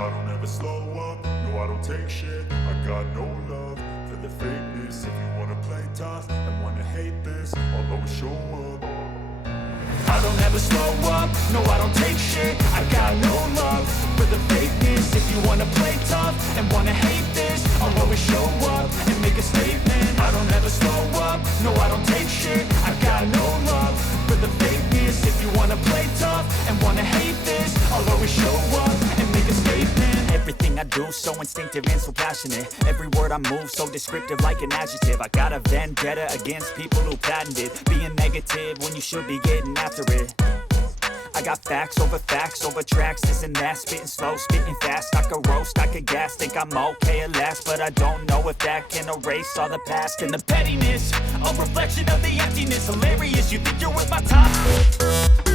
I don't ever slow up, no I don't take shit. I got no love for the fakeness. If you wanna play tough and wanna hate this, I'll always show up. I don't ever slow up, no I don't take shit. I got no love for the fakeness. If you wanna play tough and wanna hate this, I'll always show up and make a statement. I don't ever slow up, no I don't take shit. I got no love for the fakeness. If you wanna play tough and wanna hate this, I'll always show up and make a statement. Everything I do so instinctive and so passionate. Every word I move so descriptive like an adjective. I got a vendetta against people who patented being negative when you should be getting after it. I got facts over tracks, this and that. Spitting slow, spitting fast. I could roast, I could gas. Think I'm okay at last, but I don't know if that can erase all the past. And the pettiness, a reflection of the emptiness. Hilarious, you think you're with my top?